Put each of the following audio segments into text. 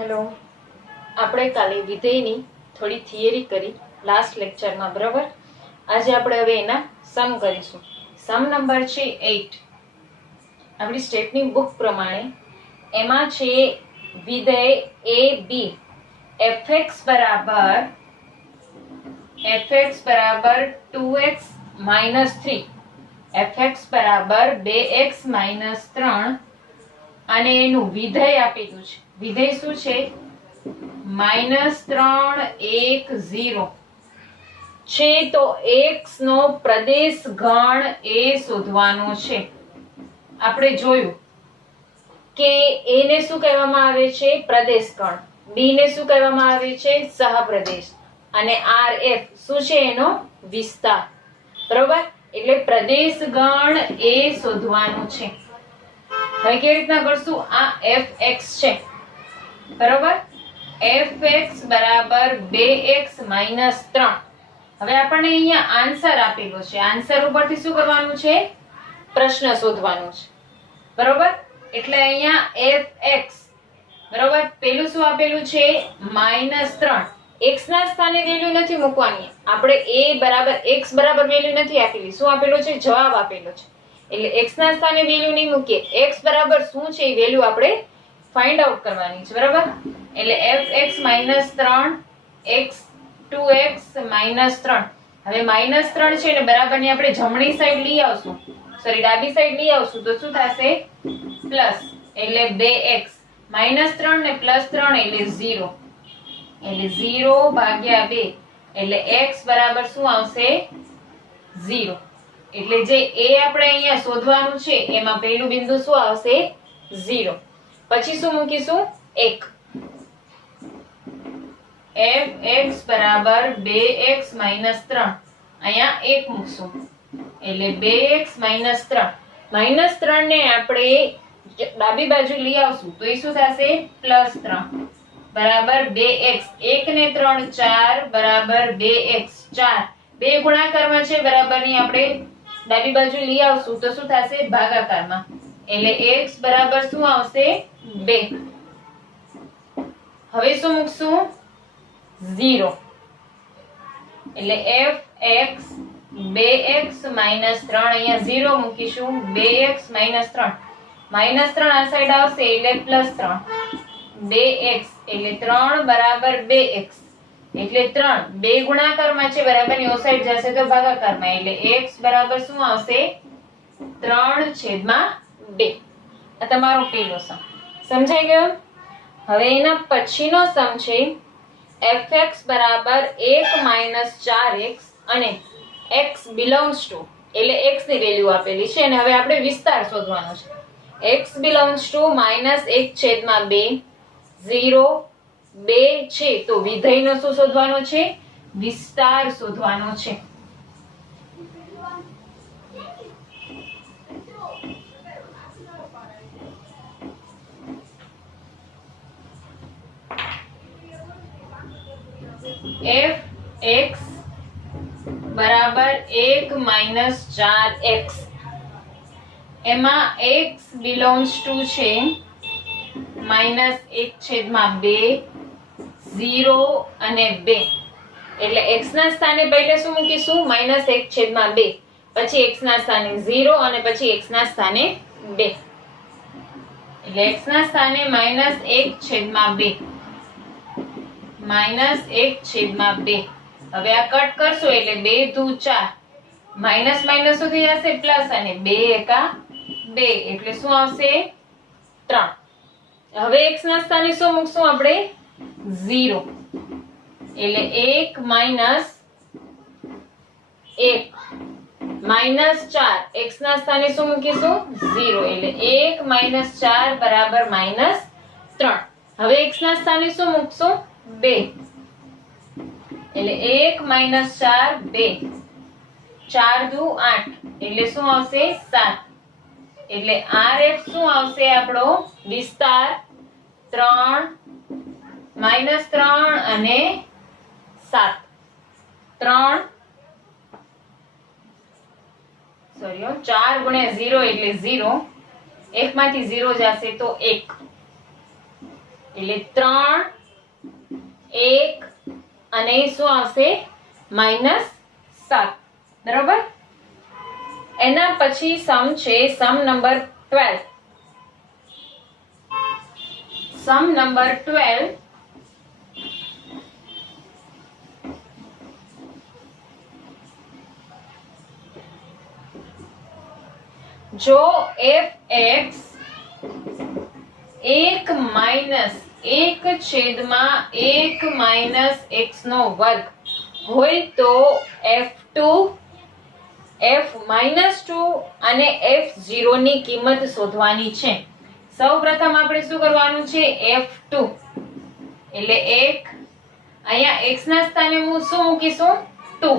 Hello, આપણે કાલે વિધેયની થોડી થિયરી કરી લાસ્ટ લેક્ચરમાં, બરાબર. આજે આપણે હવે એના સમ કરીશું. સમ નંબર છે 8. આપણી સ્ટેટની બુક પ્રમાણે એમાં છે વિધેય a b fx બરાબર 2x minus 3, fx બરાબર 2x minus 3 અને એનું વિધેય આપેલું છે. વિધેય શું છે? -3 1 0 છે. તો x નો પ્રદેશ ગણ એ શોધવાનો છે. આપણે જોયું કે a ને શું કહેવામાં આવે છે? પ્રદેશ ગણ. b ને શું કહેવામાં આવે છે? સહપ્રદેશ. અને rf શું છે? એનો વિસ્તાર. બરોબર? એટલે પ્રદેશ ગણ એ શોધવાનું છે. હવે કેવી રીતના કરશું? આ fx છે, બરોબર. fx બરાબર 2x minus 3. હવે આપણને અહીંયા આન્સર આપેલો છે. આન્સર ઉપરથી શું કરવાનું છે? પ્રશ્ન શોધવાનું છે, બરોબર. એટલે અહીંયા fx બરોબર, પેલું શું આપેલું છે? -3. x ના સ્થાને વેલ્યુ નથી મૂકવાની. આપણે a બરાબર x બરાબર વેલ્યુ નથી આપેલી. શું આપેલું છે? જવાબ આપેલો છે. એટલે x ના સ્થાને વેલ્યુ નહીં મૂકીએ. x બરાબર શું છે એ વેલ્યુ આપણે ફાઇન્ડ આઉટ કરવાની છે, બરાબર. એટલે fx -3 x 2x -3. હવે -3 છે ને બરાબર ની આપણે જમણી સાઈડ લઈ આવશું, સોરી ડાબી સાઈડ લઈ આવશું તો શું થશે? પ્લસ. એટલે 2x -3 ને +3 એટલે 0. એટલે 0 ભાગ્યા 2 એટલે x બરાબર શું આવશે? 0. એટલે જે a આપણે અહીંયા શોધવાનું છે એમાં પહેલું બિંદુ શું આવશે? 0. પછી શું મૂકીશું? 1. fx બરાબર 2x -3. અહીંયા 1 મૂકશું એટલે 2x -3. -3 ને આપણે ડાબી બાજુ લઈ આવશું તો એ શું થશે? +3 બરાબર 2x. 1 ને 3 4 બરાબર 2x. 4 બે ગુણાકારમાં છે, બરાબર ની આપણે ડાબી બાજુ લઈ આવશું તો શું થશે? ભાગાકારમાં. એટલે x બરાબર શું આવશે? 2. હવે શું મૂકશું? 0. એટલે fx 2x -3 અહીંયા 0 મૂકીશું. 2x -3 -3 આ સાઈડ આવશે એટલે +3. 2x એટલે 3 બરાબર 2x. એટલે 3 બે ગુણાકારમાં છે, બરાબર ની ઓ સાઈડ જશે તો ભાગાકારમાં. એટલે x બરાબર શું આવશે? 3/2. આ તમારો પહેલો સમ. સમજાઈ ગયો? હવે એના પછીનો સમ છે fx બરાબર 1 - 4x અને x belongs to, એટલે x ની વેલ્યુ આપેલી છે અને હવે આપણે વિસ્તાર શોધવાનો છે. x belongs to -1/2 0 2 છે. તો વિધેયનો શું શોધવાનો છે? વિસ્તાર શોધવાનો છે. fx બરાબર 1 - 4x. એમાં x belongs to છે -1/2 0 અને 2. એટલે x ના સ્થાને પહેલે શું મૂકીશું? -1/2. પછી x ના સ્થાને 0 અને પછી x ના સ્થાને 2. એટલે x ના સ્થાને -1/2. -1/2. હવે આ કટ કરશો એટલે 2 દુ 4. માઇનસ માઇનસ શું થઈ જશે? પ્લસ. અને 2 એકા 2 એટલે શું આવશે? 3. હવે x ના સ્થાને શું મૂકશું આપણે? 0. એટલે 1 - 1 -4. x ના સ્થાને શું મૂકીશું? 0. એટલે 1 - 4 બરાબર -3. હવે x ના સ્થાને શું મૂકશું? 2. એટલે 1 - 4 2. 4 દુ 8 એટલે શું આવશે? 7. એટલે rf શું આવશે? આપણો વિસ્તાર 3 -3 અને 7. 3 સોરી 4 × 0 એટલે 0. 1 માંથી 0 જશે તો 1. એટલે 3, 1 અને શું આવશે -7. બરોબર. એના પછી સમ છે સમ નંબર 12. સમ નંબર 12 જો fx 1 માઇનસ 1 છેદમાં 1 માઇનસ x નો વર્ગ હોય તો f2 f-2 અને f0 ની કિંમત શોધવાની છે. સૌપ્રથમ આપણે શું કરવાનું છે f2 એટલે 1, અહીંયા x ના સ્થાને હું શું મૂકીશું 2,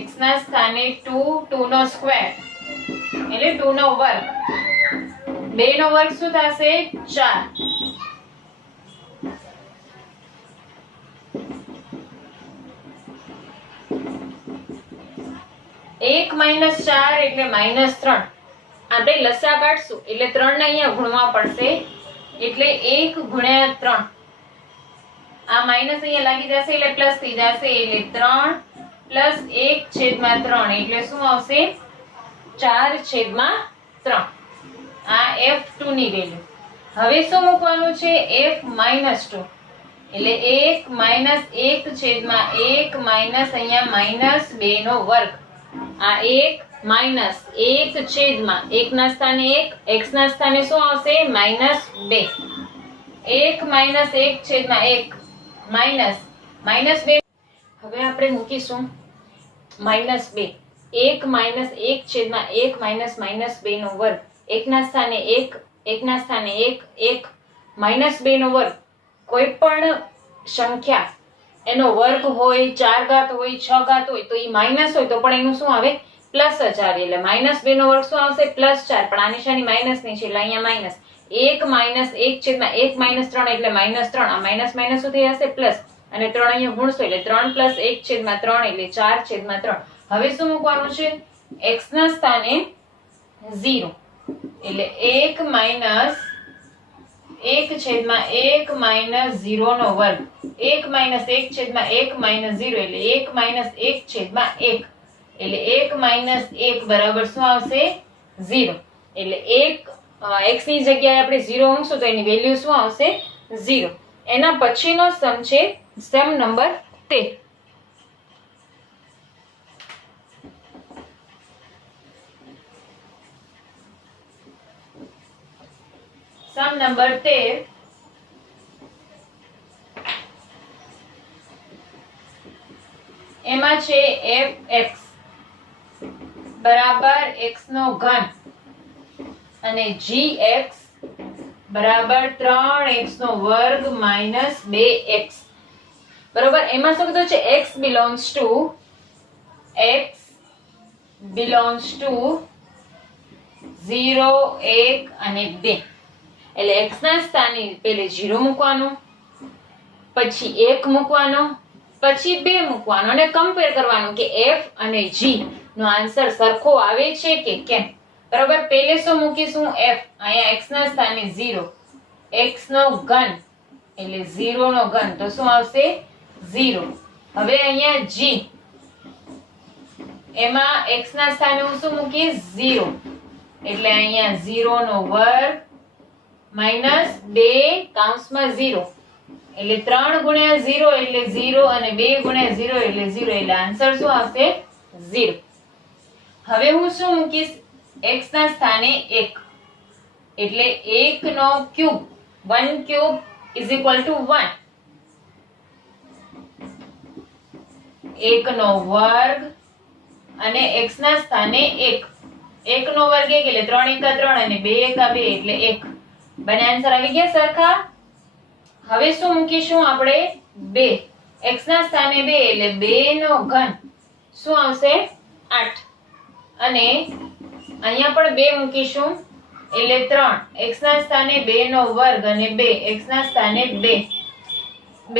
x ના સ્થાને 2 નો સ્ક્વેર એટલે 2 નો વર્ગ, 2 નો વર્ગ શું થશે 4. એક -4 એટલે -3. આપણે લસા કાઢશું એટલે 3 ને અહીંયા ગુણવા પડશે એટલે 1 ગુણ્યા 3. આ માઈનસ અહીંયા લાગી જશે એટલે પ્લસ થઈ જશે એટલે 3 પ્લસ 1/3 એટલે શું આવશે 4/3. આ f2 ની વેલ્યુ. હવે શું મૂકવાનું છે f-2 એટલે 1 - 1/1 માઈનસ અહીંયા -2 નો વર્ગ. આ 1 માઈનસ 1/1 ના સ્થાને 1, x ના સ્થાને શું આવશે -2. 1 - 1/1 માઈનસ -2. હવે આપણે મૂકીશું -2. 1 - 1/1 માઈનસ -2 નો વર્ગ. 1 ના સ્થાને 1, 1 ના સ્થાને 1, 1 -2 નો વર્ગ. કોઈ પણ સંખ્યા એનો વર્ગ હોય, 4 ઘાત હોય, 6 ઘાત હોય તો એ માઈનસ હોય તો પણ એનું શું આવે પ્લસ જ આવે. એટલે -2 નો વર્ગ શું આવશે +4. પણ આ નિશાની માઈનસ ની છે એટલે અહીંયા માઈનસ. 1 - 1/1 -3 એટલે -3. આ માઈનસ માઈનસ શું થઈ જશે પ્લસ અને 3 અહીંયા ગુણશો એટલે 3 + 1/3 એટલે 4/3. હવે શું મૂકવાનું છે x ના સ્થાને 0 એટલે 1 - 1/1 - 0 નો વર્ગ. 1 - 1/1 - 0 એટલે 1 - 1/1 એટલે 1 - 1 બરાબર શું આવશે 0. એટલે 1 x ની જગ્યાએ આપણે 0 મૂકશું તો એની વેલ્યુ શું આવશે 0. એના પછીનો સમ છે સમ નંબર 13. સમ નંબર 13 એમાં છે fx બરાબર x નો ઘન અને gx બરાબર 3x નો વર્ગ -2x. બરોબર. એમાં શું કીધું છે x belongs to 0, 1 અને 2. એટલે x ના સ્થાને પહેલે 0 મૂકવાનું, પછી 1 મૂકવાનો, પછી 2 મૂકવાનો અને કમ્પેર કરવાનું કે f અને g નો આન્સર સરખો આવે છે કે કેમ. બરાબર. પહેલે શું મૂકીશું f, અહીંયા x ના સ્થાને 0, x નો ઘન એટલે 0 નો ઘન તો શું આવશે 0. હવે અહીંયા g એમાં x ના સ્થાને હું શું મૂકીશ 0 એટલે અહીંયા 0 નો વર્ગ -2 કૌંસમાં 0 એટલે 3 ગુણ્યા 0 એટલે 0 અને 2 ગુણ્યા 0 એટલે 0 એટલે આન્સર શું આવશે 0. હવે હું શું મૂકીશ x ના સ્થાને 1 એટલે 1 નો ક્યુબ 1 ક્યુબ = 1, 1 નો વર્ગ અને x ના સ્થાને 1, 1 નો વર્ગ 1 એટલે 3 × 3 અને 2 × 2 એટલે 1. બંને આન્સર આવી ગયા સરખા. હવે શું મૂકીશું આપણે 2, x ના સ્થાને 2 એટલે 2 નો ઘન શું આવશે 8 અને અહીંયા પણ 2 મૂકીશું એટલે 3, x ના સ્થાને 2 નો વર્ગ અને 2, x ના સ્થાને 2,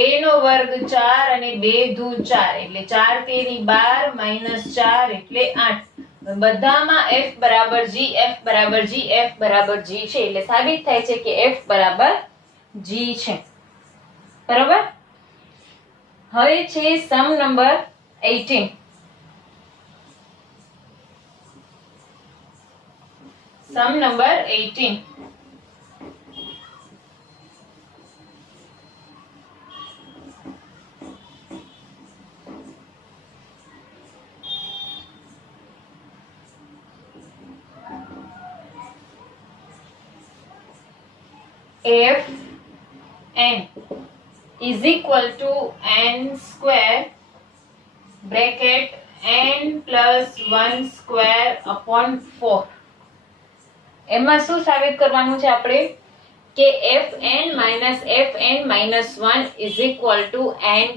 2 નો વર્ગ 4 અને 2 દુ 4 એટલે 4 તેરી 12 -4 એટલે 8. બધામાં f બરાબર g, f બરાબર g, f બરાબર g છે એટલે સાબિત થાય છે કે f બરાબર જી છે. બરોબર. હવે છે sum number 18. Sum number 18. f n is equal to n square bracket n plus 1 square upon 4. એમાં શું સાબિત કરવાનું છે આપણે કે fn minus fn minus 1 is equal to n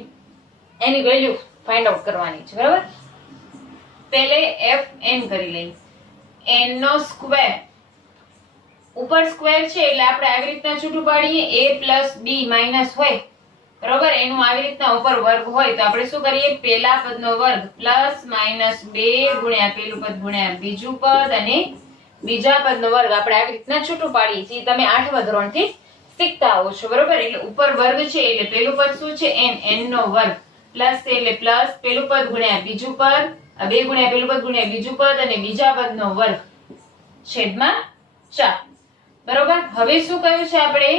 any value find out કરવાની છે. બરાબર. પહેલે fn કરી લઈએ. n નો સ્ક્વેર, ઉપર સ્ક્વેર છે એટલે આપણે આવી રીતના છૂટું પાડીએ a plus b minus હોય. બરોબર. એનું આવી રીતના ઉપર વર્ગ હોય તો આપણે શું કરીએ, પહેલા પદનો વર્ગ પ્લસ માઈનસ 2 ગુણ્યા પેલું પદ ગુણ્યા બીજું પદ અને બીજા પદનો વર્ગ આપણે આવી રીતના છૂટું પાડીએ છીએ. તમે 8મા ધોરણથી શીખતા આવો છો. બરોબર. એટલે ઉપર વર્ગ છે એટલે પેલું પદ શું છે n નો વર્ગ, પ્લસ છે એટલે પ્લસ પેલું પદ ગુણ્યા બીજું પદ, 2 ગુણ્યા પેલું પદ ગુણ્યા બીજું પદ અને બીજા પદનો વર્ગ છેદમાં 4. બરોબર. હવે શું કહ્યું છે આપણે,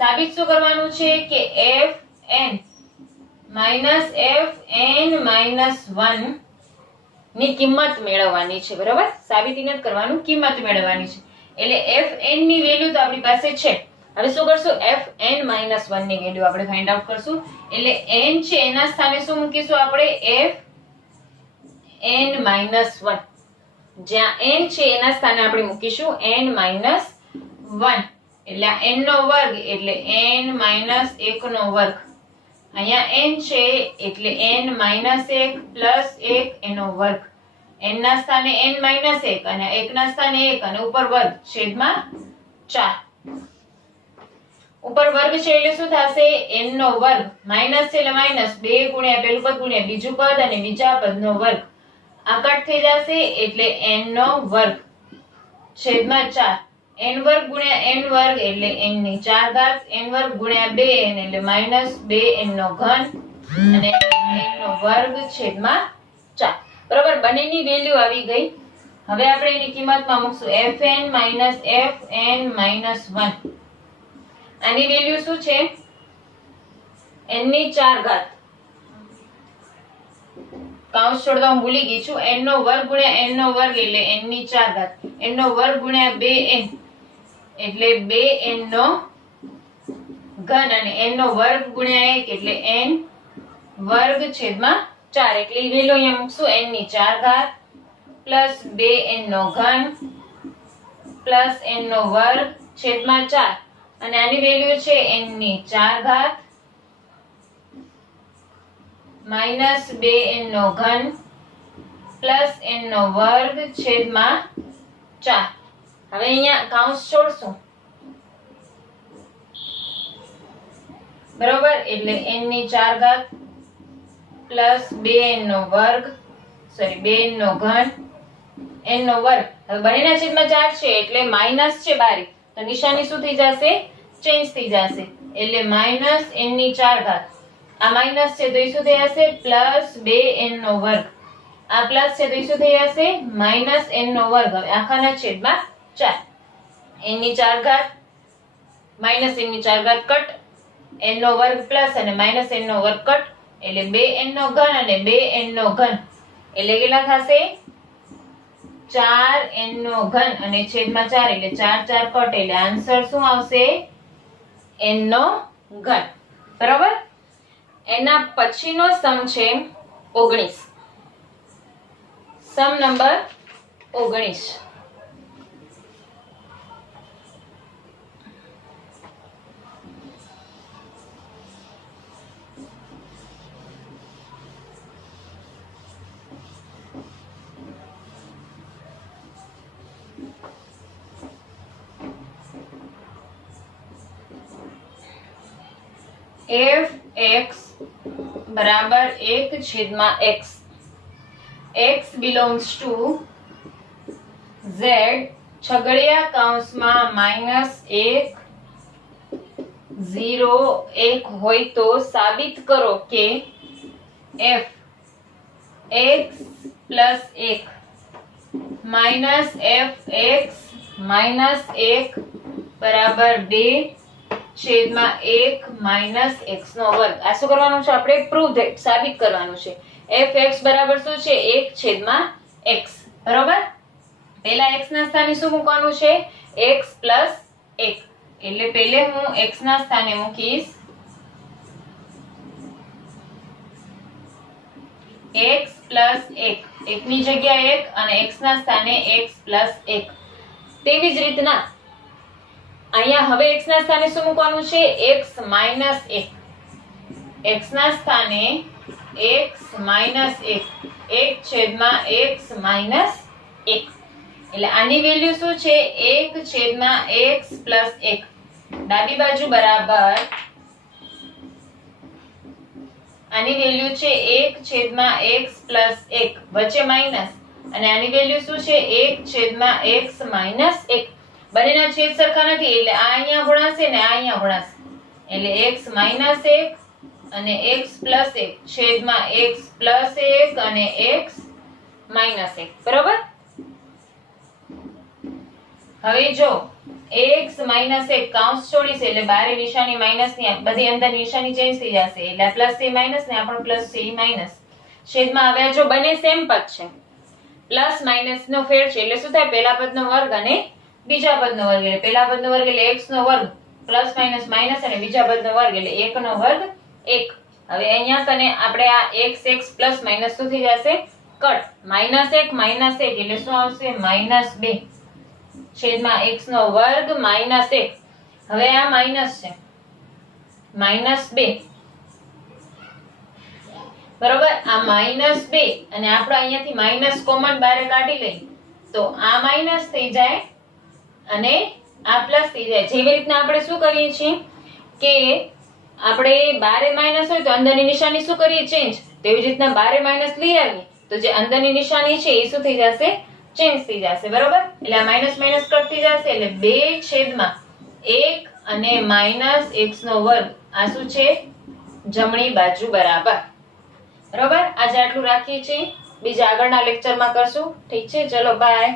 સાબિત શું કરવાનું છે કે fn minus fn minus 1 ની કિંમત મેળવવાની છે. બરાબર. સાબિતી નથી કરવાનું, કિંમત મેળવવાની છે. એટલે fn ની વેલ્યુ તો આપણી પાસે છે. હવે શું કરશું, fn minus 1 ની વેલ્યુ આપણે ફાઇન્ડ આઉટ કરશું. એટલે n છે એના સ્થાને શું મૂકીશું આપણે, fn minus 1. જ્યાં n છે એના સ્થાને આપણે મૂકીશું n minus 1. એટલે n નો વર્ગ એટલે n minus 1 નો વર્ગ. અહીંયા n છે એટલે n minus 1 plus 1 એનો વર્ગ. n ના સ્થાને n minus 1 અને 1 ના સ્થાને 1 અને ઉપર વર્ગ છેદમાં 4. ઉપર વર્ગ છે એટલે શું થશે, n નો વર્ગ, માઈનસ છે એટલે માઈનસ 2 ગુણ્યા પેલું પદ ગુણ્યા બીજું પદ અને બીજા પદનો વર્ગ. આ કટ થઈ જશે એટલે n નો વર્ગ છેદમાં 4. n વર્ગ ગુણ્યા n વર્ગ એટલે n ની 4 ઘાત, n વર્ગ ગુણ્યા 2n એટલે માઈનસ 2n નો ઘન અને n નો વર્ગ છેદમાં 4. બરાબર. બંનેની વેલ્યુ આવી ગઈ. હવે આપણે એની કિંમતમાં મૂકશું fn minus fn minus 1. આની વેલ્યુ શું છે, n ની 4 ઘાત, કાઉન્સ છોડતા હું ભૂલી ગઈ છું, n નો વર્ગ ગુણ્યા n નો વર્ગ એટલે n ની 4 ઘાત, n નો વર્ગ ગુણ્યા 2n એટલે 2n નો ઘન અને n નો વર્ગ ગુણ્યા 1 એટલે n વર્ગ છેદમાં 4. એટલે એ વેલ્યુ અહીંયા મૂકશું n ની 4 ઘાત પ્લસ 2n નો ઘન પ્લસ n નો વર્ગ છેદમાં 4 અને આની વેલ્યુ છે n ની 4 ઘાત માઈનસ 2n નો ઘન પ્લસ n નો વર્ગ છેદમાં 4. હવે અહીંયા કાઉન્સ છોડશું. બરોબર. એટલે n ની 4 ઘાત પ્લસ 2n નો વર્ગ, 2n નો ઘન, n નો વર્ગ. હવે બંનેના છેદમાં 4 છે એટલે માઈનસ છે બારી તો નિશાની શું થઈ જશે, ચેન્જ થઈ જશે. એટલે માઈનસ n ની 4 ઘાત, આ માઈનસ છે તો એ શું થઈ જશે, પ્લસ 2n નો વર્ગ. આ પ્લસ છે તો એ શું થઈ જશે, માઈનસ n નો વર્ગ. હવે આખાના છેદમાં 4. n ની 4 ઘાત માઈનસ n ની 4 ઘાત કટ, n નો વર્ગ પ્લસ અને માઈનસ n નો વર્ગ કટ એટલે 2n નો ઘન અને 2n નો ઘન એટલે કેટલા થશે, 4n નો ઘન અને છેદમાં 4 એટલે 4 4 કટ એટલે આન્સર શું આવશે, n નો ઘન. બરાબર. એના પછીનો સમ છે 19. સમ નંબર 19. f(x) બરાબર 1/x. x belongs to z છગડીયા કૌંસમાં -1 0 1 હોય તો સાબિત કરો કે f x plus 1 minus f x minus 1 બરાબર 2 છેદમાં 1 માઇનસ x નો વર્ગ. આ શું કરવાનું છે? આપણે પ્રૂવ ધેટ, સાબિત કરવાનું છે. f x બરાબર શું છે? 1 છેદમાં x. બરોબર? પહેલા x ના સ્થાને શું મૂકવાનું છે? x plus 1. એટલે પહેલે હું x ના સ્થાને મૂકીશ x પ્લસ 1. 1 ની જગ્યાએ 1 અને x ના સ્થાને x પ્લસ 1. તેવી જ રીતના અહીંયા હવે x ના સ્થાને શું મૂકવાનું છે? x minus 1. x ના સ્થાને x માઇનસ 1. 1 છેદમાં x માઇનસ 1. એટલે આની વેલ્યુ શું છે? 1 છેદમાં x પ્લસ 1. ડાબી બાજુ બરાબર આની વેલ્યુ છે 1 છેદમાં x પ્લસ 1. વચ્ચે માઇનસ અને આની વેલ્યુ શું છે? 1 છેદમાં x માઇનસ 1. બંનેના છેદ સરખા નથી એટલે આ અહીંયા ગુણાશે ને આ અહીંયા ગુણાશે. એટલે x માઇનસ 1 અને x પ્લસ 1 છેદમાં x પ્લસ 1 અને x માઇનસ 1. બરોબર? હવે જો x માઇનસ 1 કાઉન્સ છોડીશ એટલે બારે નિશાની માઇનસ ની બધી અંદર નિશાની ચેન્જ થઈ જશે. એટલે આ પ્લસ c માઇનસ ને આ પણ પ્લસ c માઇનસ. છેદમાં હવે જો બંને સેમ પદ છે, પ્લસ માઇનસ નો ફેર છે એટલે શું થાય? પહેલા પદનો વર્ગ અને બીજા પદનો વર્ગ. એટલે પહેલા પદનો વર્ગ એટલે x નો વર્ગ પ્લસ માઇનસ માઇનસ અને બીજા પદનો વર્ગ એટલે 1 નો વર્ગ 1. હવે અહીંયા કને આપણે આ x પ્લસ માઇનસ શું થઈ જશે? કટ. -1 એટલે શું આવશે? -2 છેદમાં x નો વર્ગ -1. હવે આ માઇનસ છે, -2. બરોબર? આ -2 અને આપણે અહીંયાથી માઇનસ કોમન બહાર કાઢી લઈએ તો આ માઇનસ થઈ જાય અને આ પ્લસ થઈ જાય. જેવી રીતના આપણે શું કરીએ છીએ કે આપણે બારે માઇનસ હોય તો અંદરની નિશાની શું કરીએ? ચેન્જ. તેવી જ રીતના બારે માઇનસ લઈ આવીએ તો જે અંદરની નિશાની છે એ શું થઈ જશે? ચેન્જ થઈ જશે. બરોબર? એટલે આ માઇનસ માઇનસ કટ થઈ જશે એટલે 2 છેદમાં 1 અને માઇનસ x નો વર્ગ. આ શું છે? જમણી બાજુ બરાબર. બરોબર? આજે આટલું રાખીએ છીએ, બીજા આગળના લેક્ચરમાં કરશું. ઠીક છે? ચલો બાય.